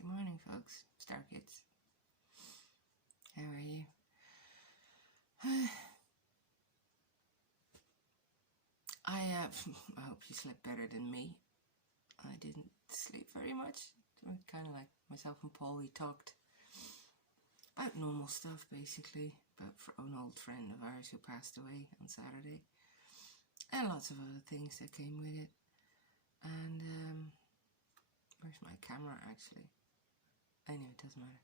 Good morning, folks. Star Kids. How are you? I hope you slept better than me. I didn't sleep very much. Kind of like myself and Paul, we talked about normal stuff, basically, about an old friend of ours who passed away on Saturday, and lots of other things that came with it. And where's my camera, actually? Anyway, it doesn't matter.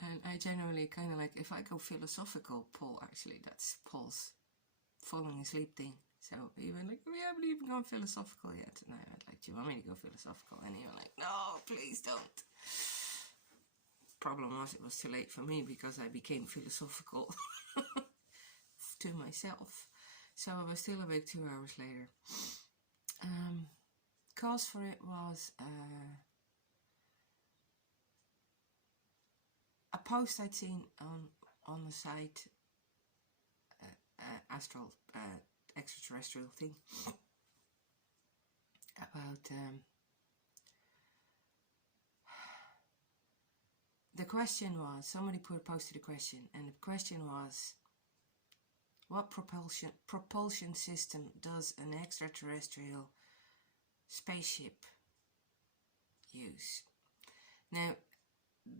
And I generally kind of like, if I go philosophical, Paul, actually, that's Paul's falling asleep thing. So he went like, we haven't even gone philosophical yet. And I went like, do you want me to go philosophical? And he went like, no, please don't. Problem was, it was too late for me because I became philosophical to myself. So I was still awake 2 hours later. Cause for it was a post I'd seen on the site, astral extraterrestrial thing, about the question was, somebody posted a question, and the question was, what propulsion system does an extraterrestrial spaceship use? Now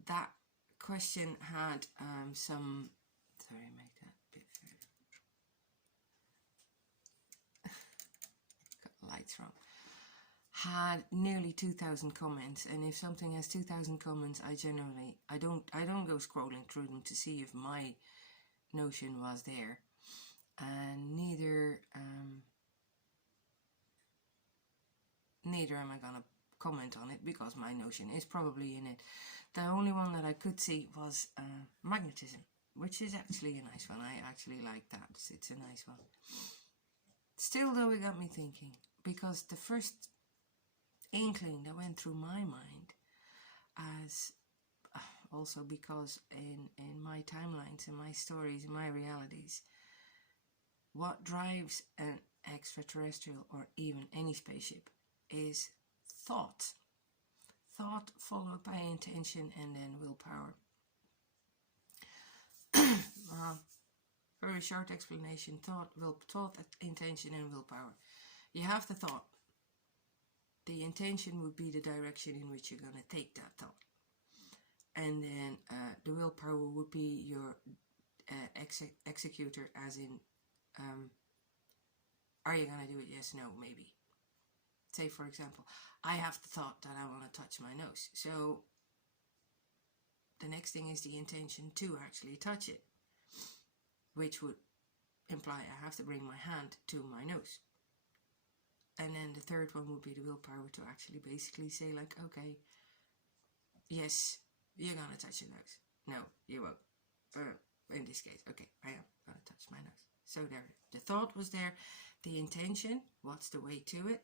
that question had some, sorry, make that a bit further. Got the lights wrong. Had nearly 2,000 comments, and if something has 2,000 comments, I don't go scrolling through them to see if my notion was there, and neither am I gonna comment on it because my notion is probably in it. The only one that I could see was magnetism, which is actually a nice one. I actually like that. It's a nice one. Still, though, it got me thinking, because the first inkling that went through my mind, as also because in my timelines, in my stories, in my realities, what drives an extraterrestrial or even any spaceship is thought. Thought followed by intention and then willpower. Very short explanation: thought, intention, and willpower. You have the thought. The intention would be the direction in which you're going to take that thought. And then the willpower would be your executor, as in, are you going to do it? Yes, no, maybe. Say, for example, I have the thought that I want to touch my nose. So the next thing is the intention to actually touch it, which would imply I have to bring my hand to my nose. And then the third one would be the willpower to actually basically say like, okay, yes, you're going to touch your nose. No, you won't. In this case, okay, I am going to touch my nose. So there, the thought was there, the intention, what's the way to it,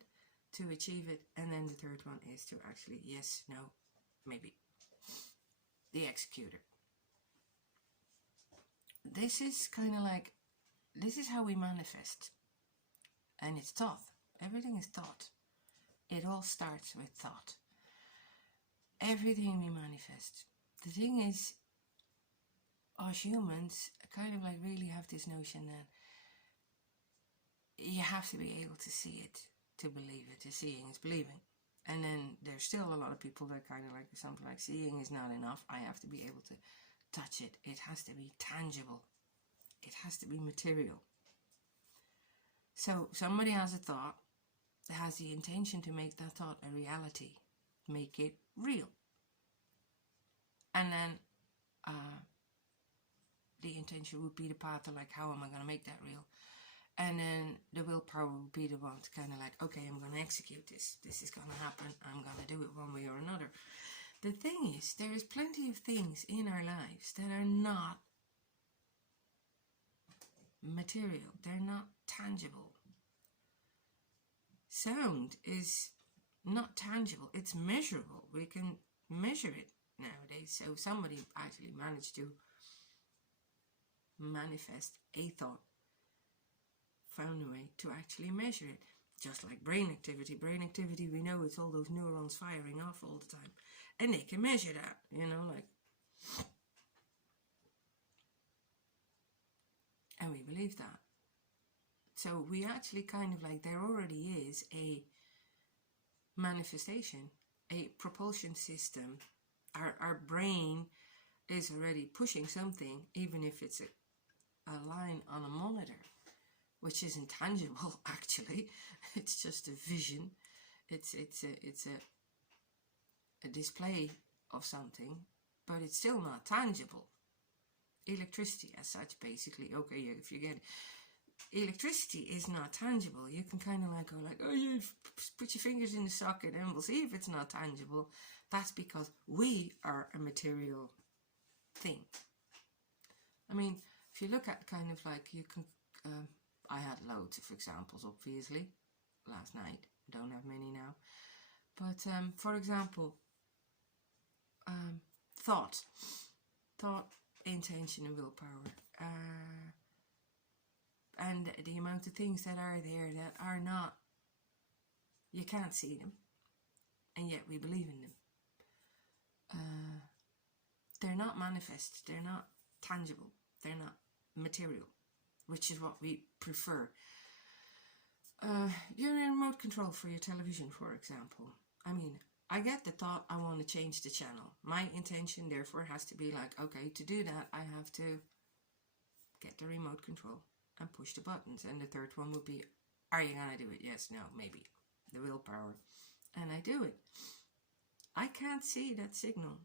to achieve it, and then the third one is to actually, yes, no, maybe. The executor. This is kind of like, this is how we manifest. And it's thought. Everything is thought. It all starts with thought. Everything we manifest. The thing is, us humans kind of like really have this notion that you have to be able to see it to believe it. Seeing is believing. And then there's still a lot of people that kind of like something like, seeing is not enough. I have to be able to touch it. It has to be tangible. It has to be material. So somebody has a thought, has the intention to make that thought a reality, make it real. And then the intention would be the path of like, how am I going to make that real? And then the willpower would be the one to kind of like, okay, I'm going to execute this. This is going to happen. I'm going to do it one way or another. The thing is, there is plenty of things in our lives that are not material. They're not tangible. Sound is not tangible. It's measurable. We can measure it nowadays. So somebody actually managed to manifest a thought, found a way to actually measure it. Just like brain activity. Brain activity, we know it's all those neurons firing off all the time. And they can measure that, you know, like. And we believe that. So we actually kind of like, there already is a manifestation, a propulsion system. Our brain is already pushing something, even if it's a line on a monitor, which isn't tangible actually. It's just a vision. It's a display of something, but it's still not tangible. Electricity as such, basically, okay, if you get it. Electricity is not tangible. You can kind of like go like, oh, you put your fingers in the socket and we'll see if it's not tangible. That's because we are a material thing. I mean, if you look at kind of like, you can, I had loads of examples, obviously, last night. Don't have many now. But, for example, thought, intention and willpower. And the amount of things that are there that are not, you can't see them, and yet we believe in them. They're not manifest, they're not tangible, they're not material, which is what we prefer. You're in remote control for your television, for example. I mean, I get the thought, I want to change the channel. My intention, therefore, has to be like, okay, to do that, I have to get the remote control and push the buttons. And the third one would be, are you gonna do it? Yes, no, maybe. The willpower. And I do it. I can't see that signal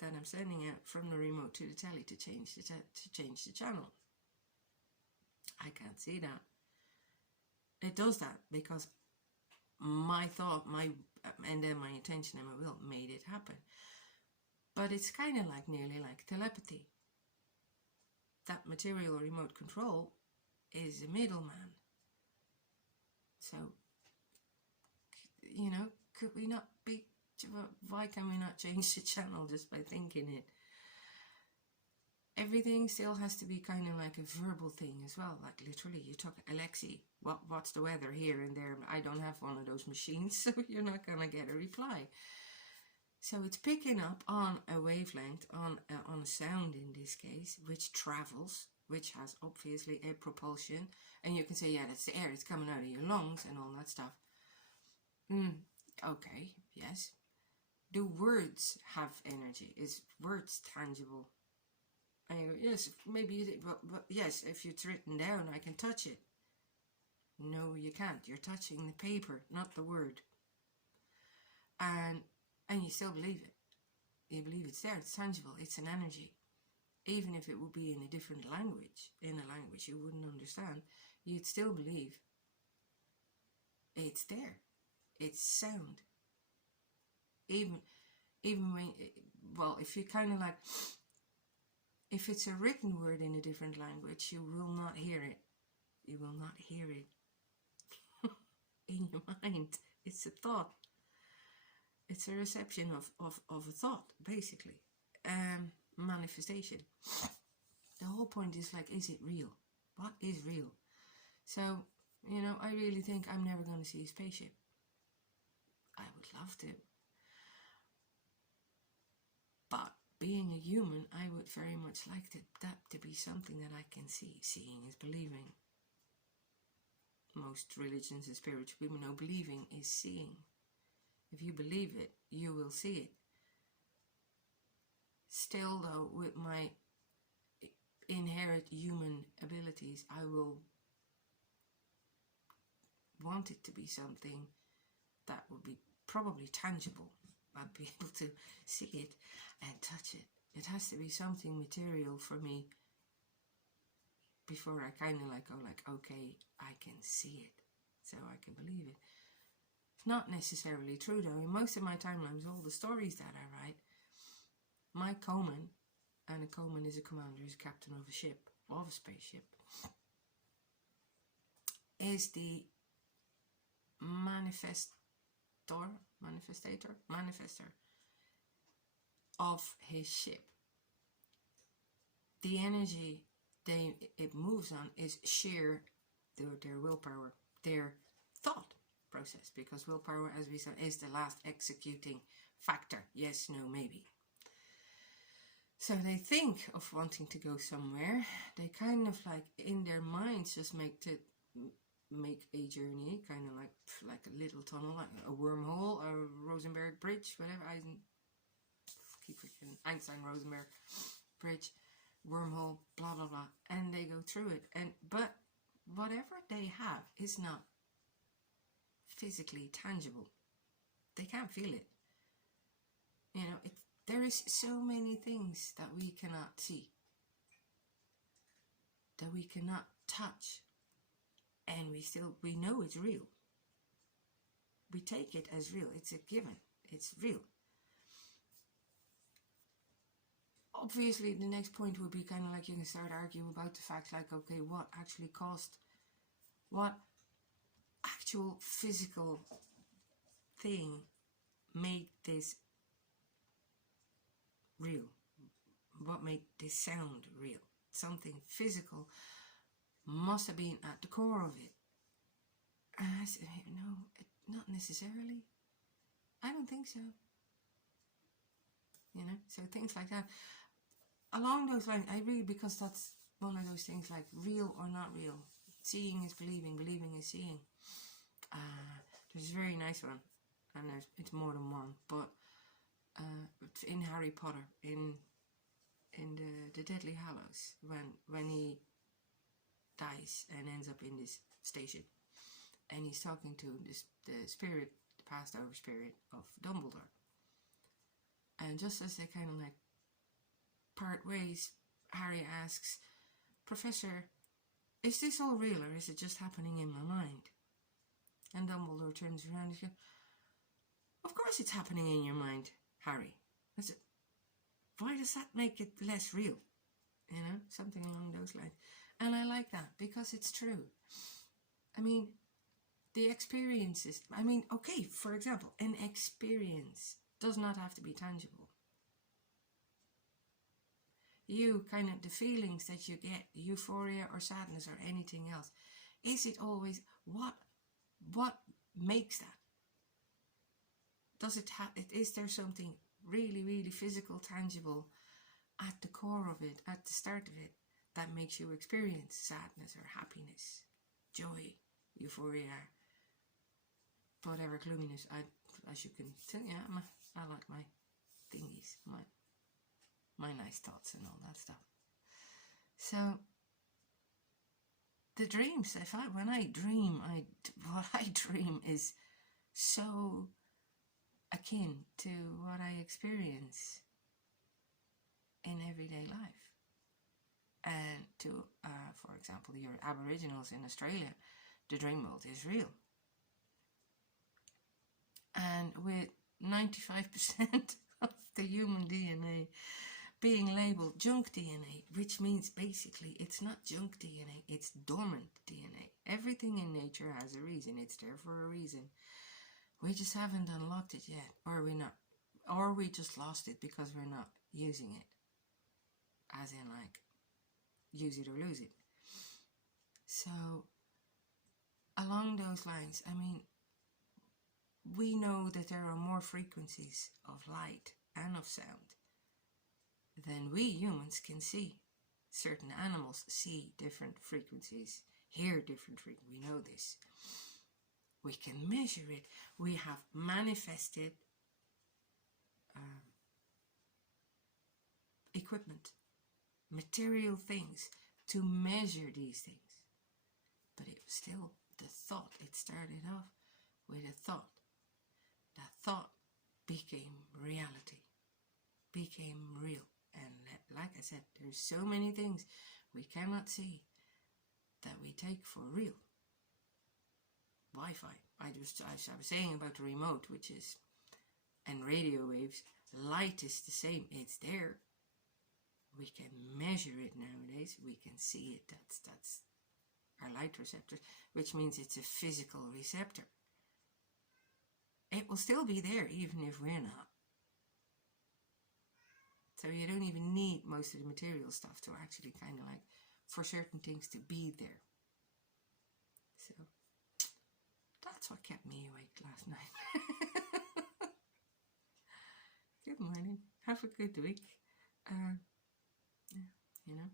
that I'm sending out from the remote to the telly to change the channel. I can't see that. It does that because my thought, and then my intention and my will made it happen. But it's kind of like nearly like telepathy. That material remote control is a middleman. So, you know, could we not be, why can we not change the channel just by thinking it? Everything still has to be kind of like a verbal thing as well. Like literally, you talk, Alexi, what's the weather here and there? I don't have one of those machines, so you're not going to get a reply. So it's picking up on a wavelength, on a sound in this case, which travels, which has obviously a propulsion. And you can say, yeah, that's the air, it's coming out of your lungs and all that stuff. Okay, yes. Do words have energy? Is words tangible? And you go, yes, maybe, but yes, if it's written down, I can touch it. No, you can't. You're touching the paper, not the word. And you still believe it. You believe it's there, it's tangible, it's an energy. Even if it would be in a different language, in a language you wouldn't understand, you'd still believe it's there. It's sound. Even when, well, if you kind of like, if it's a written word in a different language, you will not hear it. You will not hear it in your mind. It's a thought. It's a reception of a thought, basically. Manifestation. The whole point is like, is it real? What is real? So, you know, I really think I'm never going to see a spaceship. I would love to. But being a human, I would very much like that to be something that I can see. Seeing is believing. Most religions and spiritual people know believing is seeing. If you believe it, you will see it. Still though, with my inherent human abilities, I will want it to be something that would be probably tangible. I'd be able to see it and touch it. It has to be something material for me before I kind of like go like, okay, I can see it, so I can believe it. It's not necessarily true though. In most of my timelines, all the stories that I write, my Coman, and a Coman is a commander, is a captain of a ship, of a spaceship, is the manifester of his ship. The energy it moves on is sheer their willpower. their thought process, because willpower, as we said, is the last executing factor. Yes, no, maybe. So they think of wanting to go somewhere. They kind of like in their minds just make a journey, kind of like a little tunnel, like a wormhole, a Rosenberg bridge, whatever. Einstein-Rosenberg bridge, wormhole, blah blah blah, and they go through it. But whatever they have is not physically tangible. They can't feel it. You know, there is so many things that we cannot see, that we cannot touch, and we know it's real. We take it as real. It's a given. It's real. Obviously, the next point would be kind of like you can start arguing about the fact, like, okay, what actual physical thing made this real? What made this sound real? Something physical must have been at the core of it. And I said, no, not necessarily. I don't think so. You know, so things like that. Along those lines, because that's one of those things, like real or not real. Seeing is believing, believing is seeing. There's a very nice one, and it's more than one, but in Harry Potter, in the Deathly Hallows, when he dies and ends up in this station, and he's talking to the spirit, the passed over spirit of Dumbledore, and just as they kind of like part ways, Harry asks, "Professor, is this all real, or is it just happening in my mind?" And Dumbledore turns around and goes, "Of course it's happening in your mind, Harry." I said, "Why does that make it less real?" You know, something along those lines. And I like that, because it's true. I mean, the experiences, okay, for example, an experience does not have to be tangible. The feelings that you get, euphoria or sadness or anything else, is it always, what makes that? Is there something really, really physical, tangible at the core of it, at the start of it, that makes you experience sadness or happiness, joy, euphoria, whatever, gloominess? As you can tell, yeah, I like my thingies, my nice thoughts and all that stuff. So the dreams, when I dream, what I dream is so akin to what I experience in everyday life. And to, for example, your Aboriginals in Australia, the dream world is real. And with 95% of the human DNA being labeled junk DNA, which means basically it's not junk DNA, it's dormant DNA. Everything in nature has a reason. It's there for a reason. We just haven't unlocked it yet, or we just lost it because we're not using it. As in, like, use it or lose it. So, along those lines, we know that there are more frequencies of light and of sound than we humans can see. Certain animals see different frequencies, hear different frequencies. We know this. We can measure it. We have manifested equipment, material things to measure these things. But it was still the thought. It started off with a thought. That thought became reality, became real. And like I said, there's so many things we cannot see that we take for real. Wi-Fi. I was saying about the remote, and radio waves. Light is the same. It's there. We can measure it nowadays. We can see it. That's our light receptors, which means it's a physical receptor. It will still be there even if we're not. So you don't even need most of the material stuff to actually kind of like, for certain things to be there. So That's what kept me awake last night. Good morning. Have a good week. Yeah, you know,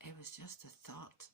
it was just a thought